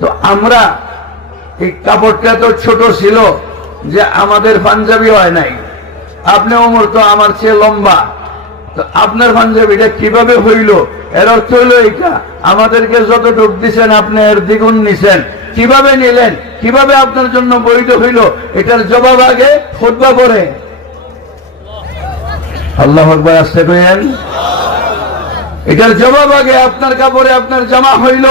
তো আমরা এই কাপড়টা তো ছোট ছিল যে আমাদের পাঞ্জাবি হয় নাই, আপনি ওমর তো আমার চেয়ে লম্বা, তো আপনার পাঞ্জাবিটা কিভাবে হইল? এর অর্থ হইল এটা, আমাদেরকে যত ডুব দিচ্ছেন আপনি এর দ্বিগুণ নিছেন। কিভাবে নিলেন, কিভাবে আপনার জন্য বৈধ হইল? এটার জবাব আগে খুতবা পড়ে। আল্লাহু আকবার, আসতে কইেন। এটার জবাব আগে, আপনার কাপড়ে আপনার জামা হইল,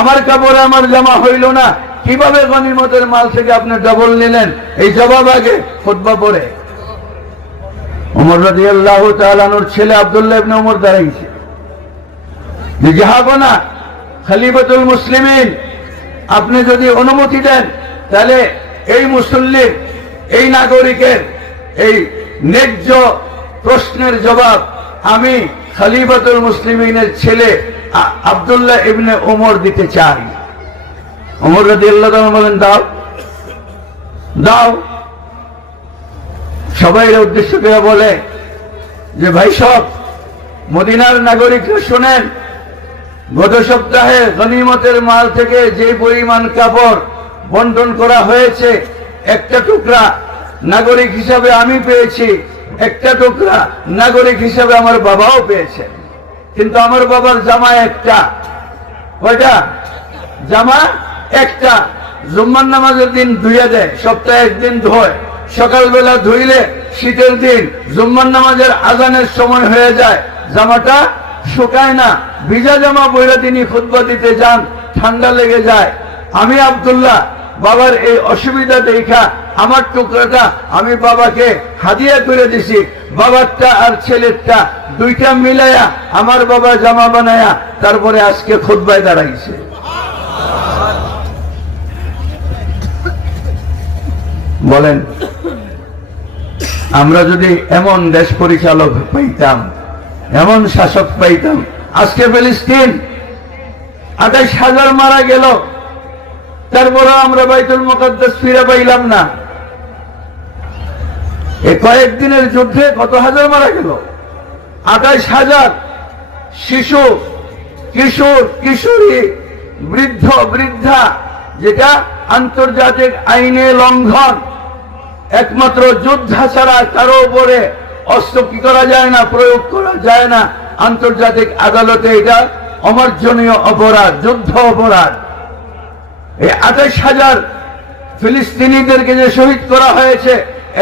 আমার কাপড়ে আমার জামা হইল না, কিভাবে গনিমতের মাল থেকে আপনি ডবল নিলেন? এই জবাব আগে খুতবা পড়ে। ওমর রাদিয়াল্লাহু তাআলা আনহুর ছেলে আব্দুল্লাহ ইবনে ওমর দাঁড়াইছে যে জাহাবনা খলিফাতুল মুসলিমিন, আপনি যদি অনুমতি দেন তাহলে এই মুসল্লির, এই নাগরিকের এই ন্যায্য প্রশ্নের জবাব আমি খলিফাতুল মুসলিমিনের ছেলে আব্দুল্লাহ ইবনে ওমর দিতে চাই। ওমর রাদিয়াল্লাহু তাআলা বলেন, দাও দাও। সবাই উদ্দেশ্য করে বলে যে ভাই সব মদিনার নাগরিকরা শোনেন, গত সপ্তাহে গনিমতের মাল থেকে যে পরিমাণ কাপড় বন্টন করা হয়েছে, একটা টুকরা নাগরিক হিসাবে আমি পেয়েছি, একটা টুকরা নাগরিক হিসাবে আমার বাবাও পেয়েছে। কিন্তু আমার বাবার জামা একটা, কয়টা জামা? একটা। জুম্মার নামাজের দিন ধুইয়া দেয়, সপ্তাহে একদিন ধোয়, সকালবেলা ধুইলে শীতের দিন জুম্মার নামাজের আজানের সময় হয়ে যায়, জামাটা শুকায় না, ভিজা জামা পরে তিনি খুতবা দিতে যান, ঠান্ডা লেগে যায়। আমি আব্দুল্লাহ বাবার এই অসুবিধা দেখা আমার টুকরাটা আমি বাবাকে হাদিয়া করে দিছি, বাবারটা আর ছেলেরটা দুইটা মিলাইয়া আমার বাবা জামা বানায়া তারপরে আজকে খুতবায় দাঁড়াইছে। বলেন, আমরা যদি এমন দেশ পরিচালক পাইতাম, এমন শাসক পাইতাম। আজকে ফিলিস্তিন 28,000 মারা গেল, তারপরে আমরা বাইতুল মুকাদ্দাস ফিরে পাইলাম না। এই কয়েকদিনের যুদ্ধে কত হাজার মারা গেল? 28,000 শিশু, কিশোর, কিশোরী, বৃদ্ধ, বৃদ্ধা, যেটা আন্তর্জাতিক আইনে লঙ্ঘন। একমাত্র যোদ্ধা ছাড়া কারো উপরে অস্ত্র কি করা যায় না, প্রয়োগ করা যায় না। আন্তর্জাতিক আদালতে এটা অমার্জনীয় অপরাধ, যুদ্ধ অপরাধ। এই 28,000 ফিলিস্তিনিদেরকে যে শহীদ করা হয়েছে,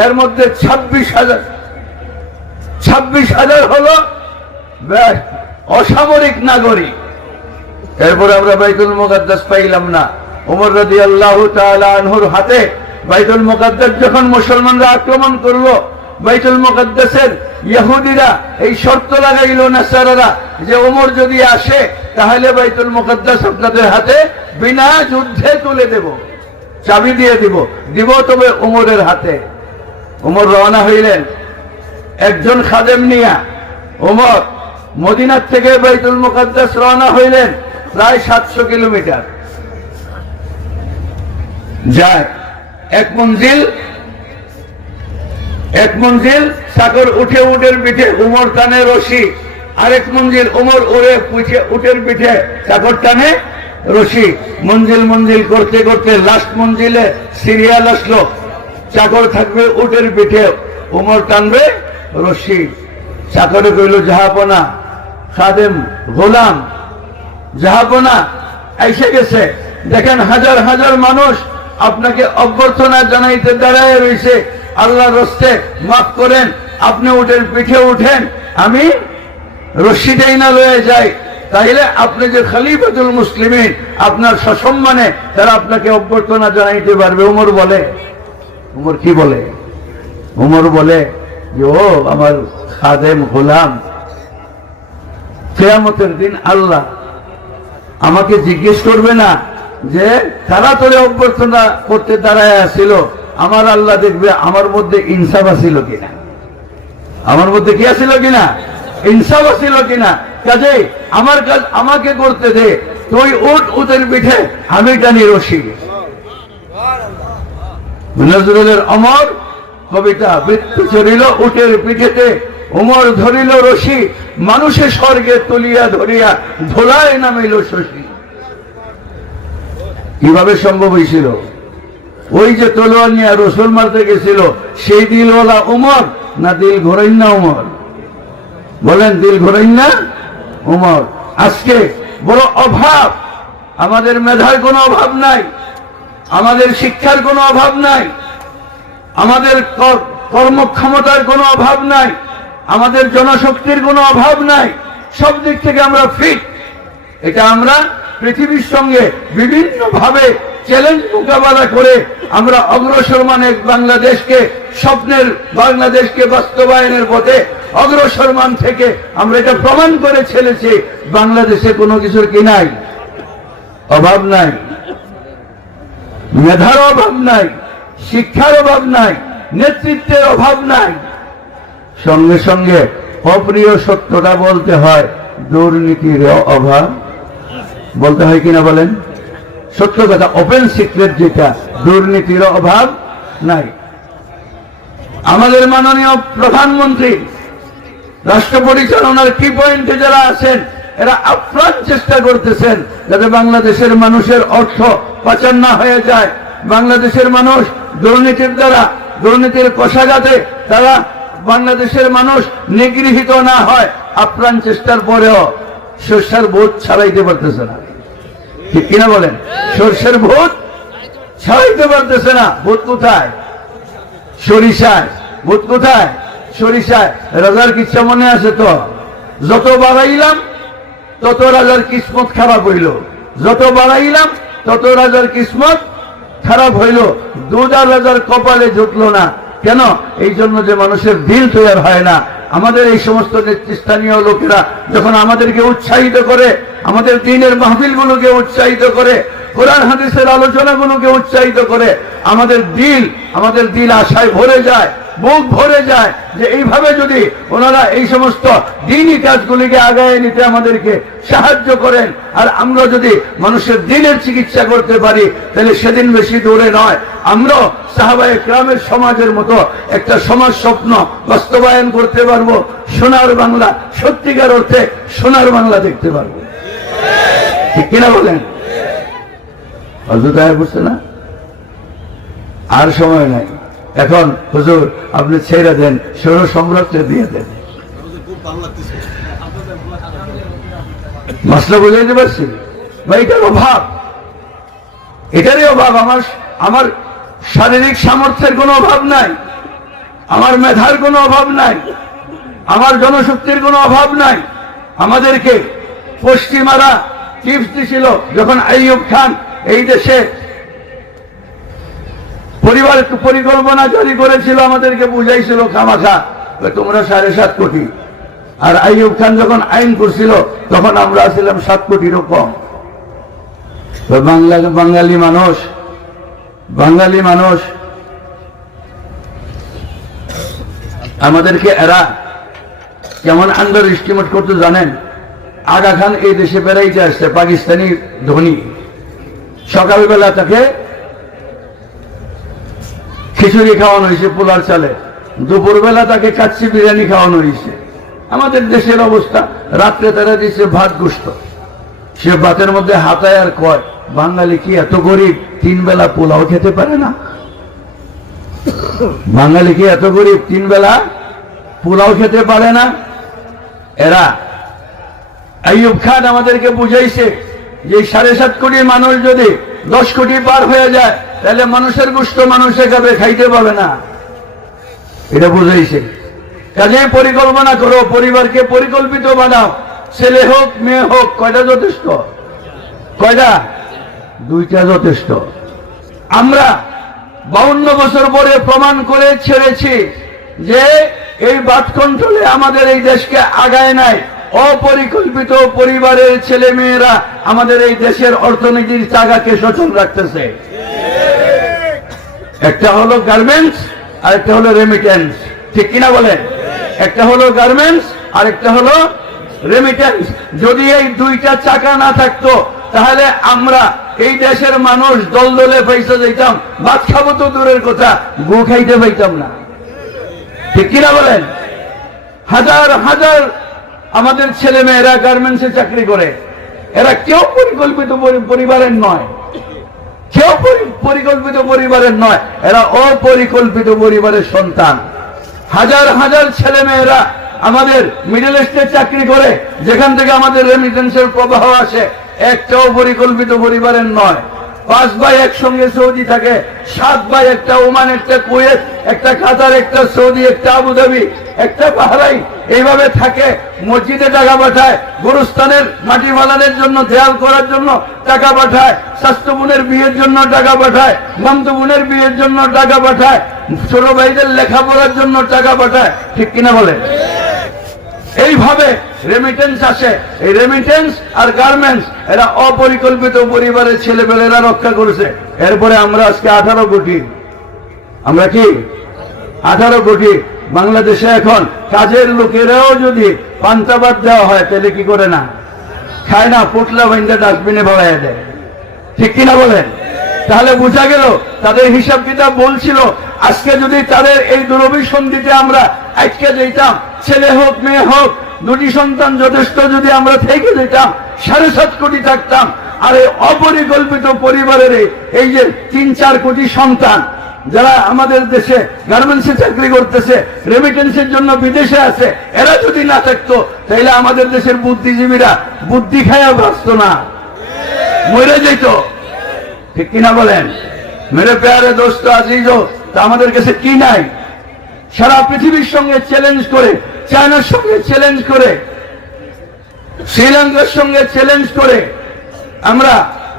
এর মধ্যে 26,000 হলো অসামরিক নাগরিক। এরপরে আমরা বাইতুল মুকাদ্দাস পাইলাম না। ওমর রাদিয়াল্লাহু তাআলা আনহুর হাতে বাইতুল মুকাদ্দাস যখন মুসলমানরা আক্রমণ করলো, বাইতুল মুকাদ্দাসের ইহুদিরা এই শর্ত লাগাইল নাসারারা যে ওমর যদি আসে তাহলে বাইতুল মুকাদ্দাস আপনাদের হাতে বিনা যুদ্ধে তুলে দেব, চাবি দিয়ে দিব তবে ওমরের হাতে। ওমর রওনা হইলেন একজন খাদেম নিয়া। ওমর মদিনার থেকে বাইতুল মুকাদ্দাস রওনা হইলেন প্রায় 700 কিলোমিটার যায়। এক মঞ্জিল চাকর উঠে উটের পিঠে, উমর টানে রশি। আরেক মঞ্জিল উমর উড়ে উটের পিঠে, চাকর টানে রশি। মঞ্জিল করতে করতে লাস্ট মঞ্জিলে সিরিয়াল আসলো, চাকর থাকবে উটের পিঠে, উমর টানবে রশি। চাকরে কইল, জাহাপনা খাদেম গোলাম, জাহাপনা এসে গেছে, দেখেন হাজার হাজার মানুষ আপনাকে অভ্যর্থনা জানাইতে দাঁড়ায় রয়েছে, আল্লাহর রাস্তে মাফ করেন, আপনি উটের পিঠে উঠেন, আমি রশিটাই না লয়ে যাই, তাইলে আপনি যে খলিফাতুল মুসলিমিন, আপনার সসম্মানে তারা আপনাকে অভ্যর্থনা জানাইতে পারবে। উমর বলে, উমর কি বলে? উমর বলে যে ও আমার খাদেম গোলাম, কিয়ামতের দিন আল্লাহ আমাকে জিজ্ঞেস করবে না যে তারা তোরে অভ্যর্থনা করতে দাঁড়ায় আসছিল, আমার আল্লাহ দেখবে আমার মধ্যে ইনসাফ আছিল কিনা, আমার মধ্যে কি আছিল কিনা, ইনসাফ আছিল কিনা। কাজে আমার কাজ আমাকে করতে দে, তুই উটের পিঠে, আমি টানি রশি। নজরুলের অমর কবিতা, বৃত্ত চড়িল উটের পিঠেতে, উমর ধরিল রশি, মানুষে স্বর্গে তুলিয়া ধরিয়া ধোলায় নামিল শশী। কিভাবে সম্ভব হয়েছিল? ওই যে তলোয়ার নিয়ে রসুল মারতে গেছিল, সেই দিলওয়ালা উমর না দিল ঘোরাইন্না উমর? বলেন, দিল ঘোরাইন্না উমর। আজকে বড় অভাব, আমাদের মেধার কোনো অভাব নাই, আমাদের শিক্ষার কোনো অভাব নাই, আমাদের কর্মক্ষমতার কোনো অভাব নাই, আমাদের জনশক্তির কোনো অভাব নাই, সব দিক থেকে আমরা ফিট। এটা আমরা পৃথিবীর সঙ্গে বিভিন্ন ভাবে চ্যালেঞ্জ মোকাবেলা করে আমরা অগ্রসরমান এক বাংলাদেশকে, স্বপ্নের বাংলাদেশকে বাস্তবায়নের পথে অগ্রসরমান থেকে আমরা এটা প্রমাণ করে ছেলেছি, বাংলাদেশে কোনো কিছুর কি নাই, অভাব নাই, মেধার অভাব নাই, শিক্ষার অভাব নাই, নেতৃত্বের অভাব নাই। সঙ্গে সঙ্গে অপ্রিয় সত্যটা বলতে হয়, দুর্নীতির অভাব। বলতে হয় কিনা বলেন? সত্য কথা, ওপেন সিক্রেট যেটা, দুর্নীতির অভাব নাই। আমাদের মাননীয় প্রধানমন্ত্রী রাষ্ট্র পরিচালনার কি পয়েন্টে যারা আছেন, এরা আপ্রাণ চেষ্টা করতেছেন যাতে বাংলাদেশের মানুষের অর্থ পাচার না হয়ে যায়, বাংলাদেশের মানুষ দুর্নীতির দ্বারা, দুর্নীতির কষাঘাতে তারা বাংলাদেশের মানুষ নিগৃহীত না হয়। আপ্রাণ চেষ্টার পরেও সরষের ভূত ছাড়াইতে পারতেছে না, ঠিক কিনা বলেন? সরষের ভূত ছাড়াইতে পারতেছে না। ভূত কোথায়? সরিষায়। ভূত কোথায়? সরিষায়। রাজার কিচ্ছা মনে আছে তো? যত বাড়াইলাম তত রাজার কিসমত খারাপ হইল, যত বাড়াইলাম তত রাজার কিসমত খারাপ হইল। দুধ আর রাজার কপালে জুটলো না। কেন? এই জন্য যে মানুষের দিল তৈরি হয় না। আমাদের এই সমস্ত নেতৃস্থানীয় লোকেরা যখন আমাদেরকে উৎসাহিত করে, আমাদের দ্বীনের মাহফিলগুলোকে উৎসাহিত করে, কোরআন হাদিসের আলোচনাগুলোকে উৎসাহিত করে, আমাদের দিল আশায় ভরে যায়, বুক ভরে যায় যে এইভাবে যদি ওনারা এই সমস্ত দ্বীনি কাজগুলিকে আগায় নিতে আমাদেরকে সাহায্য করেন, আর আমরা যদি মানুষের দিলের চিকিৎসা করতে পারি, তাহলে সেদিন বেশি দূরে নয়, আমরা সাহাবায়ে কেরামের সমাজের মতো একটা সমাজ স্বপ্ন বাস্তবায়ন করতে পারবো। সোনার বাংলা, সত্যিকার অর্থে সোনার বাংলা দেখতে পারবো, ঠিক কিনা বলেন? অযথায় বুঝছে না? আর সময় নাই। এখন হুজুর আপনি ছেড়ে দেন, সৌর সম্রাটকে দিয়ে দেন। মশলা বুঝাইতে পারছি ভাই? এটার অভাব, এটারই অভাব। আমার শারীরিক সামর্থ্যের কোনো অভাব নাই, আমার মেধার কোনো অভাব নাই, আমার জনশক্তির কোনো অভাব নাই। আমাদেরকে পশ্চিমারা টিপস দিছিল যখন আইয়ুব খান এই দেশে পরিবার পরিকল্পনা জারি করেছিল, আমাদেরকে বুঝাইছিল খামাখা, তোমরা 7.5 কোটি। আর আইয়ুব খান যখন আইন করছিল তখন আমরা ছিলাম 7 কোটিরও কম। বাঙালি মানুষ আমাদেরকে এরা কেমন আন্ডার এস্টিমেট করতে জানেন? আগা খান এই দেশে বেড়াইতে আসছে, পাকিস্তানি ধনী। সকালবেলা তাকে খিচুড়ি খাওয়ানো হয়েছে পোলার চালে, দুপুরবেলা তাকে কাচ্চি বিরিয়ানি খাওয়ানো হয়েছে। আমাদের দেশের অবস্থা, রাত্রে তারা দিচ্ছে ভাত গোস্ত। সে ভাতের মধ্যে হাতায় আর কয়, বাঙালি কি এত গরিব 3 বেলা পোলাও খেতে পারে না? বাঙালি কি এত গরিব 3 বেলা পোলাও খেতে পারে না? এরা আইয়ুব খান আমাদেরকে বুঝাইছে যে 7.5 কোটি মানুষ যদি 10 কোটি পার হয়ে যায়, তাহলে মানুষের গোস্ত মানুষে খাবে, খাইতে পাবে না। এটা বুঝাইছে। কাজে পরিকল্পনা করো, পরিবারকে পরিকল্পিত বানাও। ছেলে হোক মেয়ে হোক, কয়টা যথেষ্ট? কয়টা? 2টা যথেষ্ট। আমরা 52 বছর পরে প্রমাণ করে ছেড়েছি যে এই বাদ কন্ট্রোলে আমাদের এই দেশকে আগায় নাই। অপরিকল্পিত পরিবারের ছেলে মেয়েরা আমাদের এই দেশের অর্থনীতির চাকাকে সচল রাখতেছে। একটা হলো গার্মেন্টস আর একটা হলো রেমিটেন্স, ঠিক কিনা বলেন? একটা হলো গার্মেন্টস আর একটা হলো রেমিটেন্স। যদি এই 2টা চাকা না থাকতো, তাহলে আমরা এই দেশের মানুষ দলদলে পয়সা যেতাম, ভাত খাবো তো দূরের কথা, গু খাইতে পাইতাম না, ঠিক কিনা বলেন? হাজার হাজার আমাদের ছেলে মেয়েরা গার্মেন্টসে চাকরি করে, এরা কেউ পরিকল্পিত পরিবারের নয়। কেউ পরিকল্পিত পরিবারের নয়, এরা অপরিকল্পিত পরিবারের সন্তান। হাজার হাজার ছেলে মেয়েরা আমাদের মিডল ইস্টে চাকরি করে, যেখান থেকে আমাদের রেমিটেন্সের প্রবাহ আসে, একটাও পরিকল্পিত পরিবারের নয়। 5 ভাই একসঙ্গে সৌদি থাকে, 7 ভাই, একটা ওমান, একটা কুয়েত, একটা কাতার, একটা সৌদি, একটা আবুধাবি, একটা বাহরাইন, এইভাবে থাকে। মসজিদে টাকা পাঠায়, গোরস্থানের মাটি ফালানোর জন্য, দেয়াল করার জন্য টাকা পাঠায়, স্বাস্থ্য বোনের বিয়ের জন্য টাকা পাঠায়, মামতো বোনের বিয়ের জন্য টাকা পাঠায়, ছোট ভাইদের লেখাপড়ার জন্য টাকা পাঠায়। ঠিক কিনা বলে? এইভাবে রেমিটেন্স আসে। এই রেমিটেন্স আর গার্মেন্টস এরা অপরিকল্পিত পরিবারের ছেলেমেয়েরা রক্ষা করেছে। এরপরে আমরা আজকে 18 কোটি, আমরা কি 18 কোটি বাংলাদেশে এখন কাজের লোকেরাও যদি পান্তাবাদ দেওয়া হয় তাহলে কি করে না খায় না, পুটলা বাইন্দা ডাস্টবিনে ভরাইয়া দেয়। ঠিক কিনা বলেন? তাহলে বোঝা গেল তাদের হিসাব কিতাব বলছিল। আজকে যদি তাদের এই দুরভিসন্ধিতে আমরা আটকে যেতাম, ছেলে হোক মেয়ে হোক, 2টি সন্তান যথেষ্ট, যদি আমরা থেকে যেতাম 7.5 কোটি থাকতাম। আর এই অপরিকল্পিত পরিবারের এই যে 3-4 কোটি সন্তান যারা আমাদের দেশে গার্মেন্টসে চাকরি করতেছে, রেমিটেন্সের জন্য বিদেশে আছে, এরা যদি না থাকতো তাহলে আমাদের দেশের বুদ্ধিজীবীরা বুদ্ধি খায়া বাঁচত না, মরে যেত। ঠিক কিনা বলেন? মেরে প্যারে দোস্ত আজিজো, তা আমাদের কাছে কি নাই? সারা পৃথিবীর সঙ্গে চ্যালেঞ্জ করে, চায়নার সঙ্গে চ্যালেঞ্জ করে, শ্রীলঙ্কার সঙ্গে চ্যালেঞ্জ করে, আমরা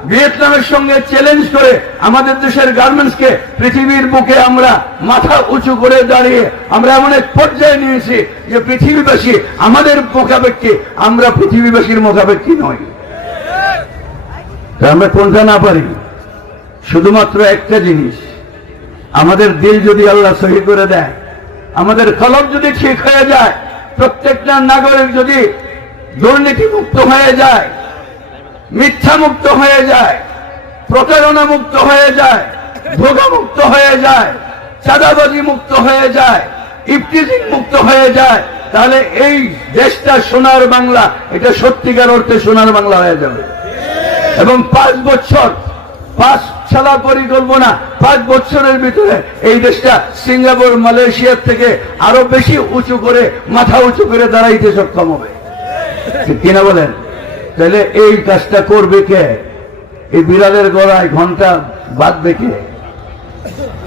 ভিয়েতনামের সঙ্গে চ্যালেঞ্জ করে আমাদের দেশের গার্মেন্টসকে পৃথিবীর বুকে আমরা মাথা উঁচু করে দাঁড়িয়ে আমরা এমন এক পর্যায়ে নিয়েছি যে পৃথিবীবাসী আমাদের মুখাপেক্ষী, আমরা পৃথিবীবাসীর মুখাপেক্ষী নই। আমরা কোনটা না পারি? শুধুমাত্র একটা জিনিস, আমাদের দিল যদি আল্লাহ সহি করে দেয়, আমাদের কলব যদি ঠিক হয়ে যায়, প্রত্যেকটা নাগরিক যদি দুর্নীতি মুক্ত হয়ে যায়, মিথ্যা মুক্ত হয়ে যায়, প্রতারণা মুক্ত হয়ে যায়, ধোঁকা মুক্ত হয়ে যায়, চাঁদাবাজি মুক্ত হয়ে যায়, ইফটিজিং মুক্ত হয়ে যায়, তাহলে এই দেশটা সোনার বাংলা, এটা সত্যিকার অর্থে সোনার বাংলা হয়ে যাবে। এবং 5 বছর, 5 সালা পরিকল্পনা, 5 বছরের ভিতরে এই দেশটা সিঙ্গাপুর, মালয়েশিয়ার থেকে আরো বেশি উঁচু করে, মাথা উঁচু করে দাঁড়াইতে সক্ষম হবে। কিনা বলেন? তাহলে এই কাজটা করবে কে? এই বিড়ালের গলায় ঘন্টা বাঁধবে কে?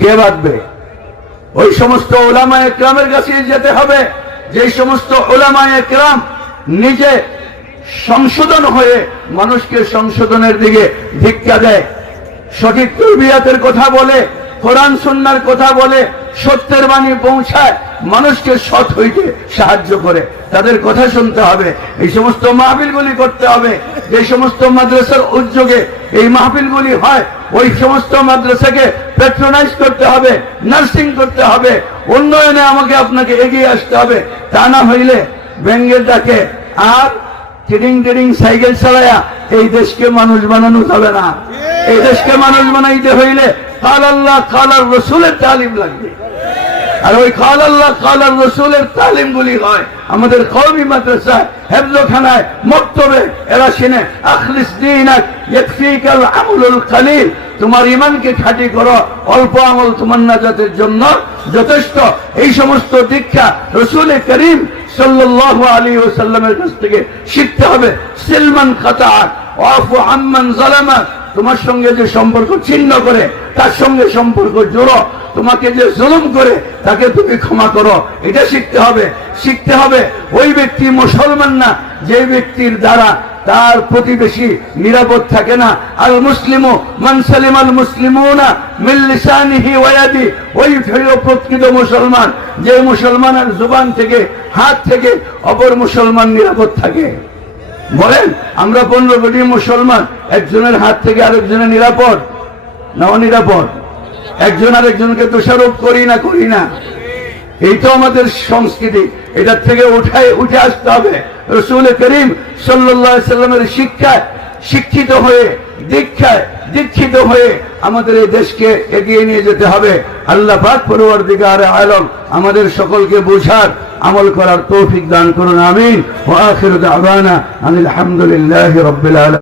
কে বাঁধবে? ওই সমস্ত ওলামায়ে কেরামের কাছে যেতে হবে, যে সমস্ত ওলামায়ে কেরাম নিজে সংশোধন হয়ে মানুষকে সংশোধনের দিকে ধিক্কা দেয়, সঠিক তরবিয়াতের কথা বলে, কোরআন সুন্নাহর কথা বলে, সত্যের বাণী পৌঁছায়, মানুষকে সৎ হইতে সাহায্য করে, তাদের কথা শুনতে হবে। এই সমস্ত মাহফিলগুলি করতে হবে। যে সমস্ত মাদ্রাসার উদ্যোগে এই মাহফিলগুলি হয়, ওই সমস্ত মাদ্রাসাকে প্যাট্রোনাইজ করতে হবে, নার্সিং করতে হবে, উন্নয়নে আমাকে আপনাকে এগিয়ে আসতে হবে। তা না হইলে ব্যঙ্গের ডাকে আর টিডিং সাইকেল চালায়া এই দেশকে মানুষ বানানো যাবে না। এই দেশকে মানুষ বানাইতে হইলে কাল আল্লাহ কাল আর রসুলের তালিম লাগবে। আর ওই কাল আল্লাহ কাল আর রসুলের তালিম গুলি হয় আমাদের কওমি মাদ্রাসায়, হেফজখানায়, মক্তবে। এরা শুনে আখলিস দীনাক ইয়াকফিকাল আমলুল কলিল, তোমার ঈমানকে খাঁটি করো, অল্প আমল তোমার নাজাতের জন্য যথেষ্ট। এই সমস্ত দীক্ষা রাসূল করিম সাল্লাল্লাহু আলাইহি ওয়াসাল্লামের কাছ থেকে শিখতে হবে। সিলমান কাতাআক ওয়াফু আম্মান যালামা, তোমার সঙ্গে যে সম্পর্ক ছিন্ন করে তার সঙ্গে সম্পর্ক জোড়ো, তোমাকে যে জুলুম করে তাকে তুমি ক্ষমা করো, এটা শিখতে হবে। শিখতে হবে ওই ব্যক্তি মুসলমান না যে ব্যক্তির দ্বারা তার প্রতিবেশী নিরাপদ থাকে না। আল মুসলিমু মান সালিমাল মুসলিমুনা মিন লিসানিহি ওয়া ইয়াদি, ওই হলো প্রকৃত মুসলমান যে মুসলমানের জবান থেকে, হাত থেকে অপর মুসলমান নিরাপদ থাকে। বলেন, আমরা 15 কোটি মুসলমান, একজনের হাত থেকে আরেকজনের নিরাপদ না অনিরাপদ? একজন আরেকজনকে দোষারোপ করি না? এই তো আমাদের সংস্কৃতি। এটার থেকে উঠে আসতে হবে। রাসূল করিম সাল্লাল্লাহু আলাইহি সাল্লামের শিক্ষায় শিক্ষিত হয়ে, দীক্ষিত হয়ে আমাদের এই দেশকে এগিয়ে নিয়ে যেতে হবে। আল্লাহ পাক পরওয়ারদিগার আলম আমাদের সকলকে বোঝার, আমল করার তৌফিক দান করুন। আমিন। ওয়া আখিরু দাওয়ানা আলহামদুলিল্লাহি রাব্বিল আলামিন।